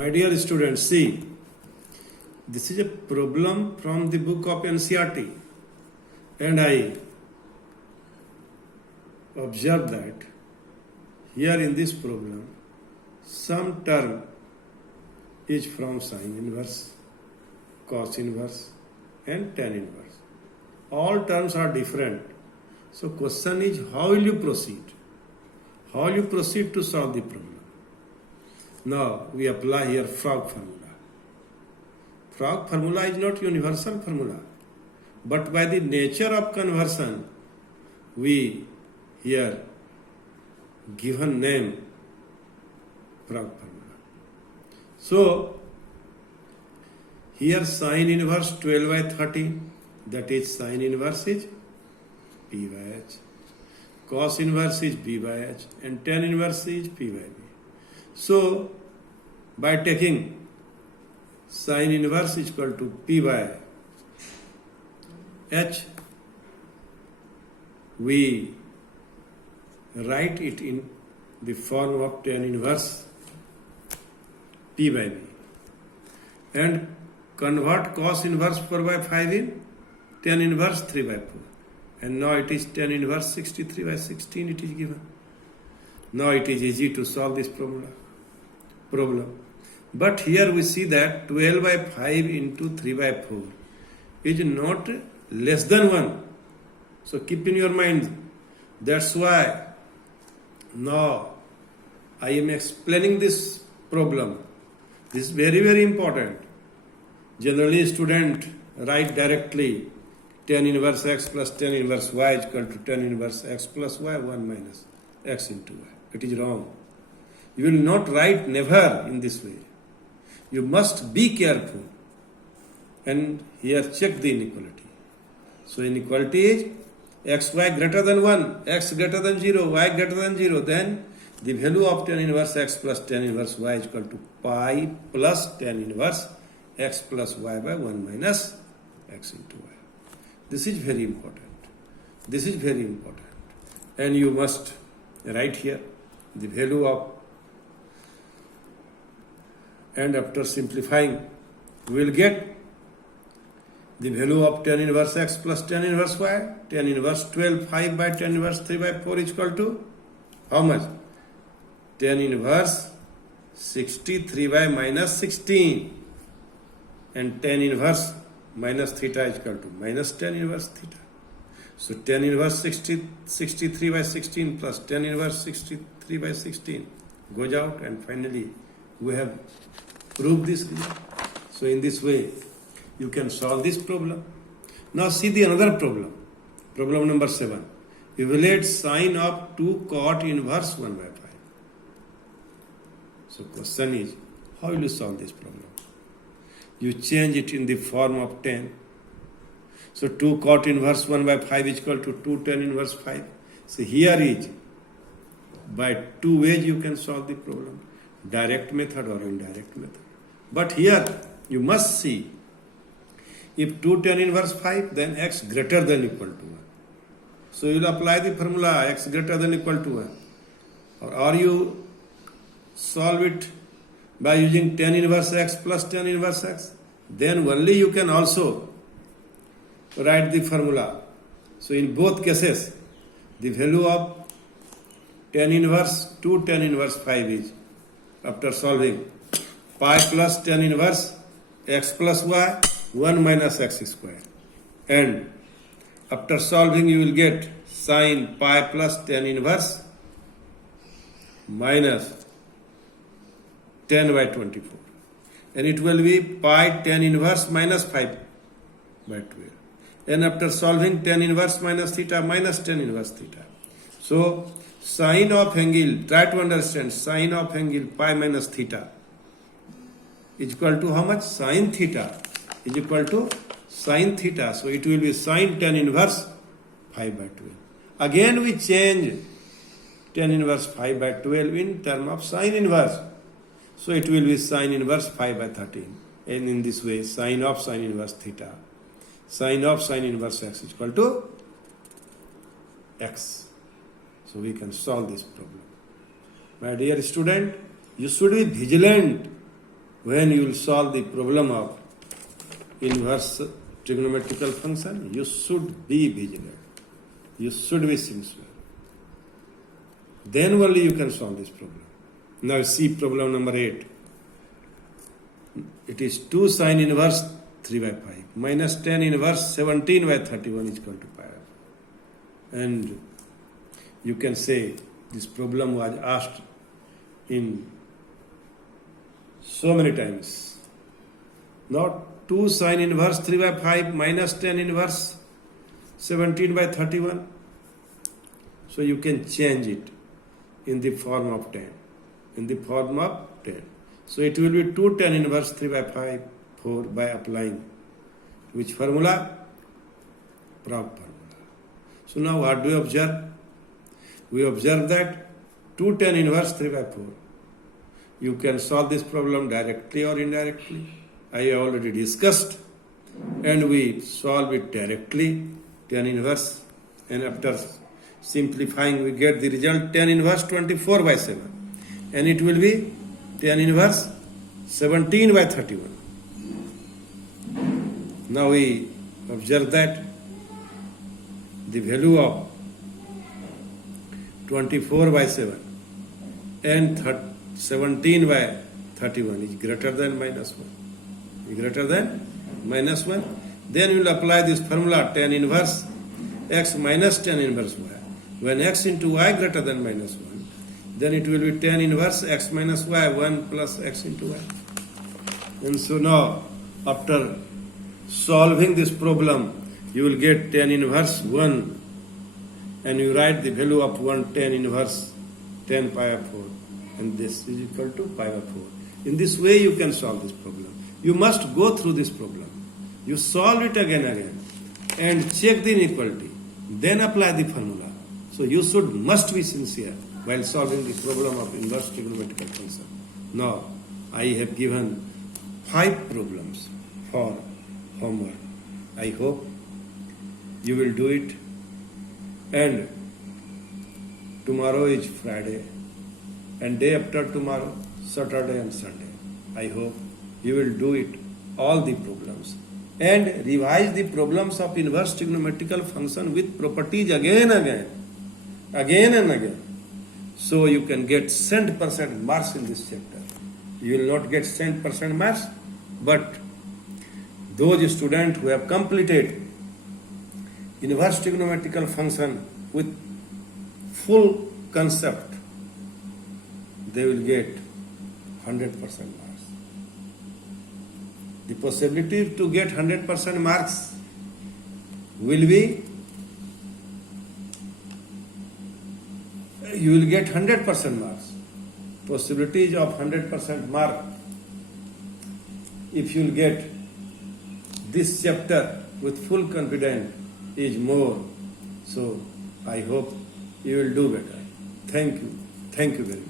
My dear students, see, this is a problem from the book of NCERT, and I observe that here in this problem, some term is from sine inverse, cos inverse, and tan inverse. All terms are different. So, question is, how will you proceed? How will you proceed to solve the problem? Now, we apply here frog formula. Frog formula is not universal formula, but by the nature of conversion, we here given name frog formula. So, here sine inverse 12 by 30, that is sine inverse is P by H. Cos inverse is B by H, and tan inverse is P by B. So, by taking sine inverse is equal to P by H, we write it in the form of tan inverse P by B and convert cos inverse 4 by 5 in tan inverse 3 by 4. And now it is tan inverse 63 by 16 it is given. Now it is easy to solve this problem. But here we see that 12 by 5 into 3 by 4 is not less than 1. So keep in your mind. That's why now I am explaining this problem. This is very, very important. Generally, student write directly tan inverse x plus tan inverse y is equal to tan inverse x plus y 1 minus x into y. It is wrong. You will not write never in this way. You must be careful. And here check the inequality. So inequality is xy greater than 1, x greater than 0, y greater than 0. Then the value of tan inverse x plus tan inverse y is equal to pi plus tan inverse x plus y by 1 minus x into y. This is very important. This is very important. And you must write here the value of, and after simplifying, we will get the value of tan inverse x plus tan inverse y. Tan inverse 12 5 by tan inverse 3 by 4 is equal to how much? Tan inverse 63 by minus 16. And tan inverse minus theta is equal to minus tan inverse theta. So tan inverse 63 by 16 plus tan inverse 63 by 16 goes out, and finally we have proved this result. So in this way you can solve this problem. Now see the another problem. Problem number 7. Evaluate sine of 2 cot inverse 1 by 5. So question is, how will you solve this problem? You change it in the form of tan. So 2 cot inverse 1 by 5 is equal to 2 tan inverse 5. So here is, by two ways you can solve the problem. Direct method or indirect method. But here you must see, if 2 tan inverse 5, then x greater than equal to 1. So you will apply the formula x greater than equal to 1. Or you solve it by using tan inverse x plus tan inverse x. Then only you can also write the formula. So in both cases, the value of tan inverse 2 tan inverse 5 is, after solving, pi plus tan inverse x plus y 1 minus x square. And after solving you will get sine pi plus tan inverse minus 10 by 24. And it will be pi tan inverse minus 5 by 12. And after solving tan inverse minus theta minus tan inverse theta. So sine of angle, try to understand, sine of angle pi minus theta is equal to how much? Sine theta is equal to sine theta. So it will be sine tan inverse 5 by 12. Again we change tan inverse 5 by 12 in term of sine inverse. So it will be sine inverse 5 by 13. And in this way, sine of sine inverse theta, sine of sine inverse x is equal to x. So we can solve this problem. My dear student, you should be vigilant when you will solve the problem of inverse trigonometrical function, you should be vigilant. You should be sincere. Then only you can solve this problem. Now see problem number 8. It is 2 sin inverse 3 by 5 minus 10 inverse 17 by 31 is equal to pi. And you can say this problem was asked in so many times. Not 2 sin inverse 3 by 5 minus 10 inverse 17 by 31. So you can change it in the form of 10. In the form of 10. So it will be 2 tan inverse 3 by 5 4 by applying which formula? Prop formula. So now what do we observe? We observe that 2 tan inverse 3 by 4. You can solve this problem directly or indirectly. I already discussed, and we solve it directly, tan inverse, and after simplifying we get the result tan inverse 24 by 7, and it will be tan inverse 17 by 31. Now we observe that the value of 24 by 7 and 17 by 31 is greater than minus 1. Is greater than minus 1. Then we will apply this formula tan inverse x minus tan inverse y. When x into y greater than minus 1, then it will be tan inverse x minus y 1 plus x into y. And so now after solving this problem, you will get tan inverse 1, and you write the value of 1 tan inverse 10 pi by 4, and this is equal to pi by 4. In this way you can solve this problem. You must go through this problem. You solve it again and check the inequality. Then apply the formula. So you must be sincere while solving the problem of inverse trigonometrical function. Now I have given 5 problems for homework. I hope you will do it. And tomorrow is Friday, and day after tomorrow, Saturday and Sunday. I hope you will do it, all the problems, and revise the problems of inverse trigonometrical function with properties again and again. So you can get 100% marks in this chapter. You will not get 100% marks, but those students who have completed inverse trigonometrical function with full concept, they will get 100% marks. The possibility to get 100% marks will be, you will get 100% marks. Possibilities of 100% mark if you will get this chapter with full confidence is more. So I hope you will do better. Thank you. Thank you very much.